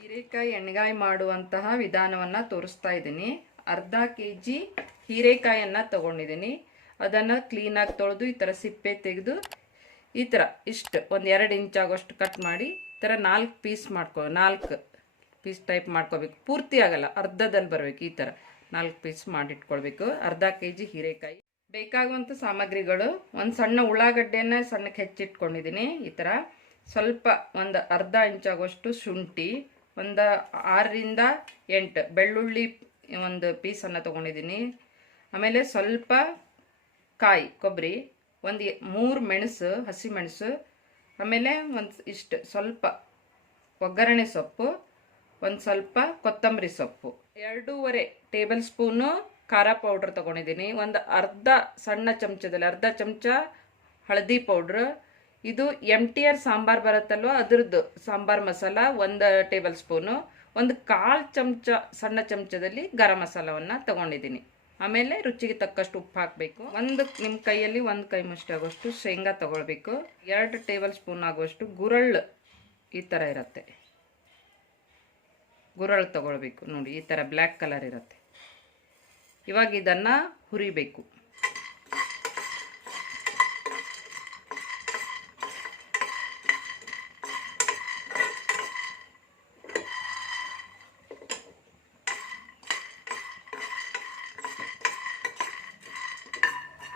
ಹೀರೆಕಾಯಿ ಎಣ್ಣೆಗಾಯಿ ಮಾಡುವಂತಹ ವಿಧಾನವನ್ನು ತೋರಿಸ್ತಾ ಇದ್ದೀನಿ. ಅರ್ಧ kg ಹೀರೆಕಾಯಿಯನ್ನು ತಗೊಂಡಿದ್ದೀನಿ. ಅದನ್ನು ಕ್ಲೀನಾಗಿ ತೊಳೆದು ಈ ಥರ ಸಿಪ್ಪೆ ತೆಗೆದು ಈ ಥರ ಇಷ್ಟು ಒಂದು 2 ಇಂಚ್ ಆಗೋಷ್ಟು ಕಟ್ ಮಾಡಿ ಈ ಥರ 4 ಪೀಸ್ ಟೈಪ್ ಮಾಡ್ಕೋಬೇಕು. ಪೂರ್ತಿ ಆಗಲ್ಲ, ಅರ್ಧದಲ್ಲಿ ಬರಬೇಕು. ಈ ಥರ 4 ಪೀಸ್ ಮಾಡಿಟ್ಕೊಳ್ಬೇಕು. ಅರ್ಧ kg ಹೀರೆಕಾಯಿ. ಬೇಕಾಗುವಂಥ ಸಾಮಗ್ರಿಗಳು: ಒಂದು ಸಣ್ಣ ಉಳ್ಳಾಗಡ್ಡೆಯನ್ನು ಸಣ್ಣಕ್ಕೆ ಹೆಚ್ಚಿಟ್ಕೊಂಡಿದ್ದೀನಿ. ಈ ಥರ ಸ್ವಲ್ಪ ಒಂದು ಅರ್ಧ ಇಂಚ್ ಆಗೋಷ್ಟು ಶುಂಠಿ, ಒಂದು 6 ರಿಂದ 8 ಬೆಳ್ಳುಳ್ಳಿ ಒಂದು ಪೀಸನ್ನು ತೊಗೊಂಡಿದ್ದೀನಿ. ಆಮೇಲೆ ಸ್ವಲ್ಪ ಕೊಬ್ಬರಿ, ಒಂದು 3 ಮೆಣಸು, ಹಸಿ ಮೆಣಸು, ಆಮೇಲೆ ಒಂದು ಇಷ್ಟು ಸ್ವಲ್ಪ ಒಗ್ಗರಣೆ ಸೊಪ್ಪು, ಒಂದು ಸ್ವಲ್ಪ ಕೊತ್ತಂಬರಿ ಸೊಪ್ಪು, 2.5 ಟೇಬಲ್ ಸ್ಪೂನು ಖಾರ ಪೌಡ್ರ್ ತೊಗೊಂಡಿದ್ದೀನಿ. ಒಂದು ಸಣ್ಣ ಚಮಚದಲ್ಲಿ ಅರ್ಧ ಚಮಚ ಹಳದಿ ಪೌಡ್ರ್. ಇದು MTR ಸಾಂಬಾರ್ ಬರುತ್ತಲ್ವ, ಅದ್ರದ್ದು ಸಾಂಬಾರ್ ಮಸಾಲ 1 ಟೇಬಲ್ ಸ್ಪೂನು. ಒಂದು 1/4 ಚಮಚ ಸಣ್ಣ ಚಮಚದಲ್ಲಿ ಗರಂ ಮಸಾಲವನ್ನು ತಗೊಂಡಿದ್ದೀನಿ. ಆಮೇಲೆ ರುಚಿಗೆ ತಕ್ಕಷ್ಟು ಉಪ್ಪು ಹಾಕಬೇಕು. ನಿಮ್ಮ ಕೈಯಲ್ಲಿ 1 ಕೈ ಮುಷ್ಟಿ ಆಗೋಷ್ಟು ಶೇಂಗಾ ತಗೊಳ್ಬೇಕು. 2 ಟೇಬಲ್ ಸ್ಪೂನ್ ಆಗುವಷ್ಟು ಗುರಳ್ಳು ಈ ಥರ ಇರುತ್ತೆ, ಗುರಳ್ಳು ತಗೊಳ್ಬೇಕು. ನೋಡಿ, ಈ ಥರ ಬ್ಲ್ಯಾಕ್ ಕಲರ್ ಇರುತ್ತೆ. ಇವಾಗ ಇದನ್ನು ಹುರಿಬೇಕು.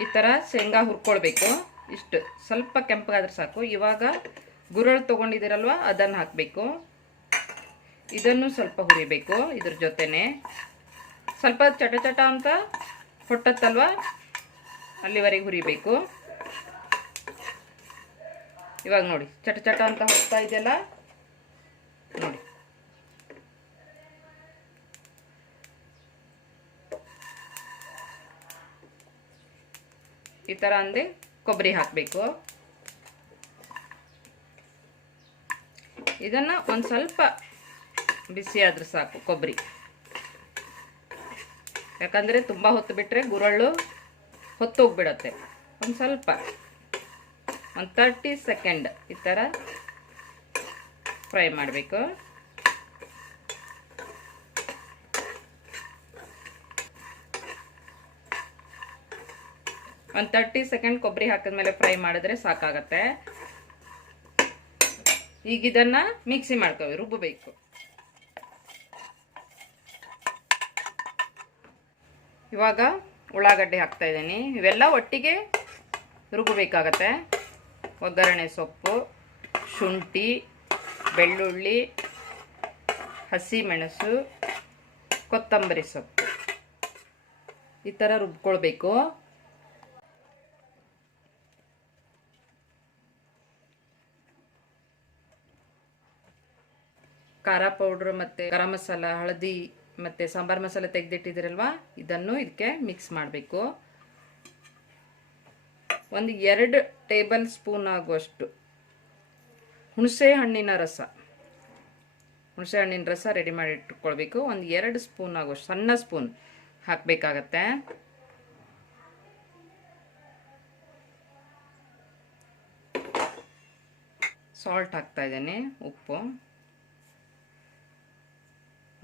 ಈ ಥರ ಶೇಂಗಾ ಹುರ್ಕೊಳ್ಬೇಕು. ಇಷ್ಟು ಸ್ವಲ್ಪ ಕೆಂಪಗಾದ್ರೆ ಸಾಕು. ಇವಾಗ ಗುರಳ್ಳು ತೊಗೊಂಡಿದ್ದೀರಲ್ವ, ಅದನ್ನು ಹಾಕಬೇಕು. ಇದನ್ನು ಸ್ವಲ್ಪ ಹುರಿಬೇಕು. ಇದ್ರ ಜೊತೆನೆ ಸ್ವಲ್ಪ ಚಟ ಅಂತ ಹೊಟ್ಟತ್ತಲ್ವ, ಅಲ್ಲಿವರೆಗೆ ಹುರಿಬೇಕು. ಇವಾಗ ನೋಡಿ, ಚಟ ಅಂತ ಹೊಡ್ತಾ ಇದೆಯಲ್ಲ, ನೋಡಿ. ಈ ಥರ ಅಂದೆ ಕೊಬ್ಬರಿ ಹಾಕಬೇಕು. ಇದನ್ನು ಒಂದು ಸ್ವಲ್ಪ ಬಿಸಿ ಆದ್ರೆ ಸಾಕು ಕೊಬ್ಬರಿ. ಯಾಕಂದರೆ ತುಂಬ ಹೊತ್ತು ಬಿಟ್ಟರೆ ಗುರಳ್ಳು ಹೊತ್ತೋಗ್ಬಿಡತ್ತೆ. ಒಂದು ಸ್ವಲ್ಪ ಒಂದು 30 ಸೆಕೆಂಡ್ ಈ ಥರ ಫ್ರೈ ಮಾಡಬೇಕು. ಒಂದು 30 ಸೆಕೆಂಡ್ ಕೊಬ್ಬರಿ ಹಾಕಿದ್ಮೇಲೆ ಫ್ರೈ ಮಾಡಿದ್ರೆ ಸಾಕಾಗತ್ತೆ. ಈಗ ಇದನ್ನು ಮಿಕ್ಸಿ ರುಬ್ಬಬೇಕು. ಇವಾಗ ಉಳ್ಳಾಗಡ್ಡೆ ಹಾಕ್ತಾ ಇದ್ದೀನಿ. ಇವೆಲ್ಲ ಒಟ್ಟಿಗೆ ರುಬ್ಬಬೇಕಾಗತ್ತೆ. ಒಗ್ಗರಣೆ ಸೊಪ್ಪು, ಶುಂಠಿ, ಬೆಳ್ಳುಳ್ಳಿ, ಹಸಿ ಮೆಣಸು, ಕೊತ್ತಂಬರಿ ಸೊಪ್ಪು ಈ ಥರ ರುಬ್ಕೊಳ್ಬೇಕು. ಖಾರ ಪೌಡ್ರ್ ಮತ್ತು ಗರಂ ಮಸಾಲ, ಹಳದಿ ಮತ್ತು ಸಾಂಬಾರ್ ಮಸಾಲ ತೆಗೆದಿಟ್ಟಿದ್ದೀರಲ್ವ, ಇದನ್ನು ಇದಕ್ಕೆ ಮಿಕ್ಸ್ ಮಾಡಬೇಕು. ಒಂದು 2 ಟೇಬಲ್ ಸ್ಪೂನ್ ಆಗುವಷ್ಟು ಹುಣಸೆ ಹಣ್ಣಿನ ರಸ ರೆಡಿ ಮಾಡಿ ಇಟ್ಕೊಳ್ಬೇಕು. ಒಂದು 2 ಸ್ಪೂನ್ ಆಗುವಷ್ಟು ಸಣ್ಣ ಸ್ಪೂನ್ ಹಾಕಬೇಕಾಗತ್ತೆ. ಸಾಲ್ಟ್ ಹಾಕ್ತಾ ಇದ್ದೇನೆ, ಉಪ್ಪು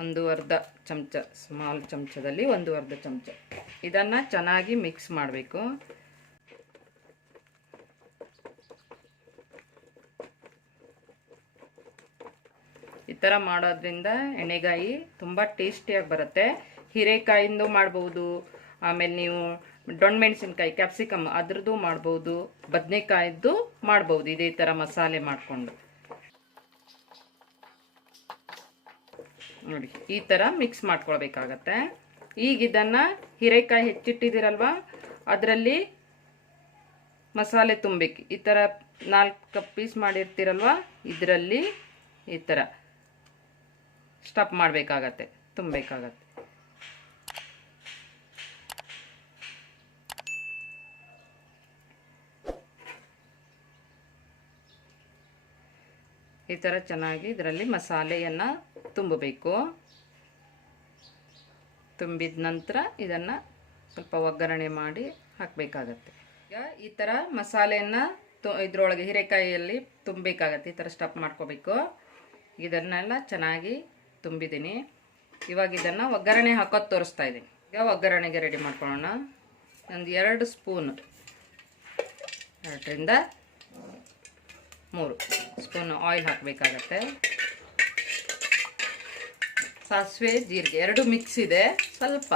ಒಂದು ಅರ್ಧ ಚಮಚ, ಸ್ಮಾಲ್ ಚಮಚದಲ್ಲಿ ಒಂದು ಅರ್ಧ ಚಮಚ. ಇದನ್ನು ಚೆನ್ನಾಗಿ ಮಿಕ್ಸ್ ಮಾಡಬೇಕು. ಈ ಥರ ಮಾಡೋದ್ರಿಂದ ಎಣ್ಣೆಗಾಯಿ ತುಂಬ ಟೇಸ್ಟಿಯಾಗಿ ಬರುತ್ತೆ. ಹೀರೆಕಾಯಿಂದ ಮಾಡ್ಬೋದು, ಆಮೇಲೆ ನೀವು ಡೊಣ್ಮೆಣಸಿನ್ಕಾಯಿ ಕ್ಯಾಪ್ಸಿಕಮ್ ಅದ್ರದ್ದು ಮಾಡ್ಬೋದು, ಬದನೆಕಾಯಿದ್ದು ಮಾಡ್ಬೋದು. ಇದೇ ಥರ ಮಸಾಲೆ ಮಾಡಿಕೊಂಡು ನೋಡಿ, ಈ ಥರ ಮಿಕ್ಸ್ ಮಾಡ್ಕೊಳ್ಬೇಕಾಗತ್ತೆ. ಈಗ ಇದನ್ನು ಹೀರೆಕಾಯಿ ಹೆಚ್ಚಿಟ್ಟಿದ್ದೀರಲ್ವ, ಅದರಲ್ಲಿ ಮಸಾಲೆ ತುಂಬಬೇಕು. ಈ ಥರ 4 ಪೀಸ್ ಮಾಡಿರ್ತೀರಲ್ವ, ಇದರಲ್ಲಿ ಈ ಥರ ಸ್ಟಫ್ ಮಾಡಬೇಕಾಗತ್ತೆ, ತುಂಬಬೇಕಾಗತ್ತೆ. ಈ ಥರ ಚೆನ್ನಾಗಿ ಇದರಲ್ಲಿ ಮಸಾಲೆಯನ್ನು ತುಂಬಬೇಕು. ತುಂಬಿದ ನಂತರ ಇದನ್ನು ಸ್ವಲ್ಪ ಒಗ್ಗರಣೆ ಮಾಡಿ ಹಾಕಬೇಕಾಗತ್ತೆ. ಈಗ ಈ ಥರ ಮಸಾಲೆಯನ್ನು ಇದರೊಳಗೆ ಹೀರೆಕಾಯಿಯಲ್ಲಿ ತುಂಬಬೇಕಾಗತ್ತೆ. ಈ ಥರ ಸ್ಟಫ್ ಮಾಡ್ಕೋಬೇಕು. ಇದನ್ನೆಲ್ಲ ಚೆನ್ನಾಗಿ ತುಂಬಿದ್ದೀನಿ. ಇವಾಗ ಇದನ್ನು ಒಗ್ಗರಣೆ ಹಾಕೋದು ತೋರಿಸ್ತಾ ಇದ್ದೀನಿ. ಈಗ ಒಗ್ಗರಣೆಗೆ ರೆಡಿ ಮಾಡ್ಕೊಳ್ಳೋಣ. ಒಂದು 2 ಸ್ಪೂನು, 2ರಿಂದ 3 ಸ್ಪೂನ್ ಆಯಿಲ್ ಹಾಕಬೇಕಾಗತ್ತೆ. ಸಾಸಿವೆ ಜೀರಿಗೆ 2 ಮಿಕ್ಸ್ ಇದೆ. ಸ್ವಲ್ಪ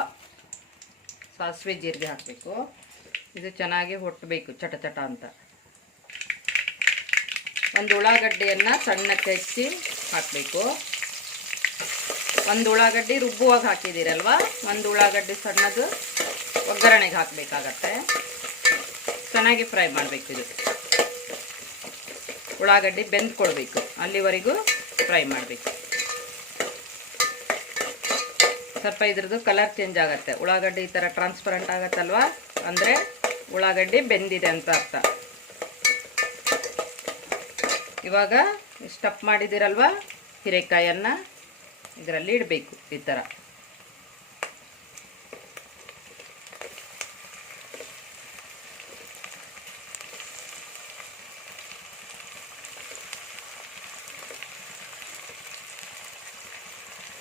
ಸಾಸಿವೆ ಜೀರಿಗೆ ಹಾಕಬೇಕು. ಇದು ಚೆನ್ನಾಗಿ ಹೊಟ್ಟಬೇಕು ಚಟ ಚಟ ಅಂತ. ಒಂದು ಉಳ್ಳಾಗಡ್ಡೆಯನ್ನು ಸಣ್ಣಕ್ಕೆ ಹೆಚ್ಚಿ ಹಾಕಬೇಕು. ಒಂದು ಉಳ್ಳಾಗಡ್ಡಿ ರುಬ್ಬುವಾಗ ಹಾಕಿದ್ದೀರಲ್ವ, ಒಂದು ಉಳ್ಳಾಗಡ್ಡಿ ಸಣ್ಣದು ಒಗ್ಗರಣೆಗೆ ಹಾಕಬೇಕಾಗತ್ತೆ. ಚೆನ್ನಾಗಿ ಫ್ರೈ ಮಾಡಬೇಕು. ಇದು ಉಳ್ಳಾಗಡ್ಡಿ ಬೆಂದ್ಕೊಳ್ಬೇಕು, ಅಲ್ಲಿವರೆಗೂ ಫ್ರೈ ಮಾಡಬೇಕು. ಸ್ವಲ್ಪ ಇದ್ರದ್ದು ಕಲರ್ ಚೇಂಜ್ ಆಗುತ್ತೆ. ಉಳ್ಳಾಗಡ್ಡಿ ಈ ಥರ ಟ್ರಾನ್ಸ್ಪರೆಂಟ್ ಆಗುತ್ತಲ್ವ, ಅಂದರೆ ಉಳ್ಳಾಗಡ್ಡಿ ಬೆಂದಿದೆ ಅಂತ ಅರ್ಥ. ಇವಾಗ ಸ್ಟಫ್ ಮಾಡಿದ್ದೀರಲ್ವ ಹೀರೆಕಾಯನ್ನು ಇದರಲ್ಲಿ ಇಡಬೇಕು. ಈ ಥರ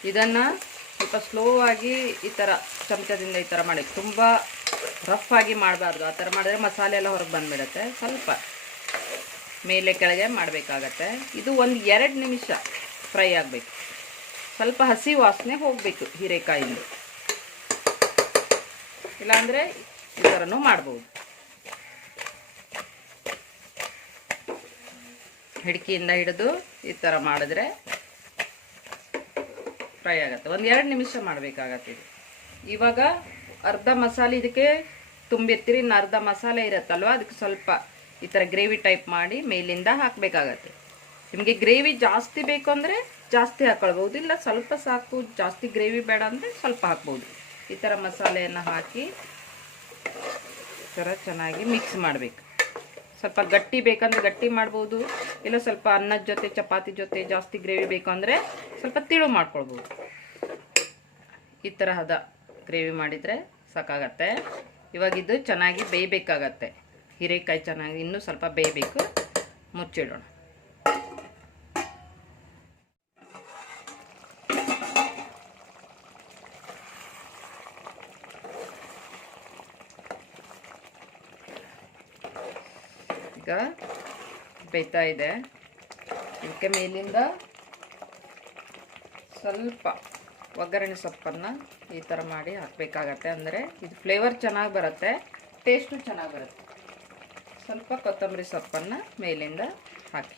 ಇದನ್ನು ಸ್ವಲ್ಪ ಸ್ಲೋ ಆಗಿ ಈ ಥರ ಚಮಚದಿಂದ ಈ ಥರ ಮಾಡಿ, ತುಂಬ ರಫ್ ಆಗಿ ಮಾಡಬಾರ್ದು. ಆ ಥರ ಮಾಡಿದ್ರೆ ಮಸಾಲೆ ಎಲ್ಲ ಹೊರಗೆ ಬಂದುಬಿಡುತ್ತೆ. ಸ್ವಲ್ಪ ಮೇಲೆ ಕೆಳಗೆ ಮಾಡಬೇಕಾಗತ್ತೆ. ಇದು ಒಂದು 2 ನಿಮಿಷ ಫ್ರೈ ಆಗಬೇಕು. ಸ್ವಲ್ಪ ಹಸಿ ವಾಸನೆ ಹೋಗಬೇಕು ಹೀರೆಕಾಯಿಂದ. ಇಲ್ಲಾಂದರೆ ಈ ಥರನೂ ಮಾಡ್ಬೋದು. ಹಿಡ್ಕಿಯಿಂದ ಹಿಡಿದು ಈ ಥರ ಮಾಡಿದ್ರೆ ಫ್ರೈ ಆಗುತ್ತೆ. ಒಂದು 2 ನಿಮಿಷ ಮಾಡಬೇಕಾಗತ್ತೆ ಇದು. ಇವಾಗ ಅರ್ಧ ಮಸಾಲೆ ಇದಕ್ಕೆ ತುಂಬಿರ್ತೀರಿ, ಇನ್ನು ಅರ್ಧ ಮಸಾಲೆ ಇರುತ್ತಲ್ವ, ಅದಕ್ಕೆ ಸ್ವಲ್ಪ ಈ ಥರ ಗ್ರೇವಿ ಟೈಪ್ ಮಾಡಿ ಮೇಲಿಂದ ಹಾಕಬೇಕಾಗತ್ತೆ. ನಿಮಗೆ ಗ್ರೇವಿ ಜಾಸ್ತಿ ಬೇಕು ಅಂದರೆ ಜಾಸ್ತಿ ಹಾಕ್ಕೊಳ್ಬೋದು, ಇಲ್ಲ ಸ್ವಲ್ಪ ಸಾಕು, ಜಾಸ್ತಿ ಗ್ರೇವಿ ಬೇಡ ಅಂದರೆ ಸ್ವಲ್ಪ ಹಾಕ್ಬೋದು. ಈ ಥರ ಮಸಾಲೆಯನ್ನು ಹಾಕಿ ಈ ಥರ ಚೆನ್ನಾಗಿ ಮಿಕ್ಸ್ ಮಾಡಬೇಕು. ಸ್ವಲ್ಪ ಗಟ್ಟಿ ಬೇಕಂದ್ರೆ ಗಟ್ಟಿ ಮಾಡ್ಬೋದು, ಇಲ್ಲ ಸ್ವಲ್ಪ ಅನ್ನದ ಜೊತೆ ಚಪಾತಿ ಜೊತೆ ಜಾಸ್ತಿ ಗ್ರೇವಿ ಬೇಕು ಅಂದರೆ ಸ್ವಲ್ಪ ತಿಳು ಮಾಡ್ಕೊಳ್ಬೋದು. ಈ ತರಹದ ಗ್ರೇವಿ ಮಾಡಿದರೆ ಸಾಕಾಗತ್ತೆ. ಇವಾಗ ಇದು ಚೆನ್ನಾಗಿ ಬೇಯಬೇಕಾಗತ್ತೆ. ಹೀರೆಕಾಯಿ ಚೆನ್ನಾಗಿ ಇನ್ನೂ ಸ್ವಲ್ಪ ಬೇಯಬೇಕು. ಮುಚ್ಚಿಡೋಣ. ಈಗ ಬೇಯ್ತಾ ಇದೆ. ಇದಕ್ಕೆ ಮೇಲಿಂದ ಸ್ವಲ್ಪ ಒಗ್ಗರಣೆ ಸೊಪ್ಪನ್ನು ಈ ಥರ ಮಾಡಿ ಹಾಕಬೇಕಾಗತ್ತೆ. ಅಂದರೆ ಇದು ಫ್ಲೇವರ್ ಚೆನ್ನಾಗಿ ಬರುತ್ತೆ, ಟೇಸ್ಟು ಚೆನ್ನಾಗಿ ಬರುತ್ತೆ. ಸ್ವಲ್ಪ ಕೊತ್ತಂಬರಿ ಸೊಪ್ಪನ್ನು ಮೇಲಿಂದ ಹಾಕಿ.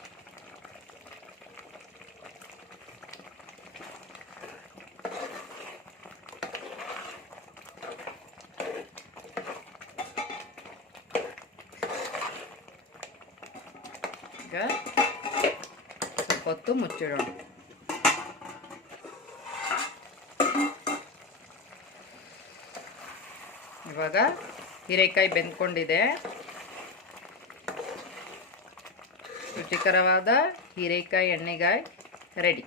ಈಗ ಸ್ವಲ್ಪ ಹೊತ್ತು ಮುಚ್ಚಿಡೋಣ. ಇವಾಗ ಹೀರೆಕಾಯಿ ಬೆಂದ್ಕೊಂಡಿದೆ. ರುಚಿಕರವಾದ ಹೀರೆಕಾಯಿ ಎಣ್ಣೆಗಾಯಿ ರೆಡಿ.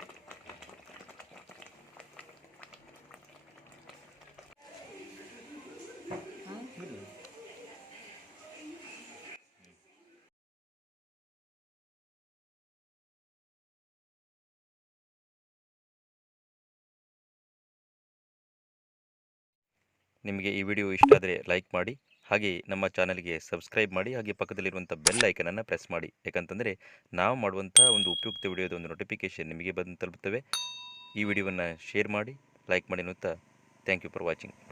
ನಿಮಗೆ ಈ ವಿಡಿಯೋ ಇಷ್ಟ ಆದರೆ ಲೈಕ್ ಮಾಡಿ, ಹಾಗೆ ನಮ್ಮ ಚಾನಲ್ಗೆ ಸಬ್ಸ್ಕ್ರೈಬ್ ಮಾಡಿ, ಹಾಗೆ ಪಕ್ಕದಲ್ಲಿರುವಂಥ ಬೆಲ್ ಐಕನನ್ನು ಪ್ರೆಸ್ ಮಾಡಿ. ಯಾಕಂತಂದರೆ ನಾವು ಮಾಡುವಂಥ ಒಂದು ಉಪಯುಕ್ತ ವಿಡಿಯೋದ ಒಂದು ನೋಟಿಫಿಕೇಷನ್ ನಿಮಗೆ ಬಂದು ತಲುಪುತ್ತವೆ. ಈ ವಿಡಿಯೋವನ್ನು ಶೇರ್ ಮಾಡಿ, ಲೈಕ್ ಮಾಡಿ ಅನ್ನುತ್ತಾ ಥ್ಯಾಂಕ್ ಯು ಫಾರ್ ವಾಚಿಂಗ್.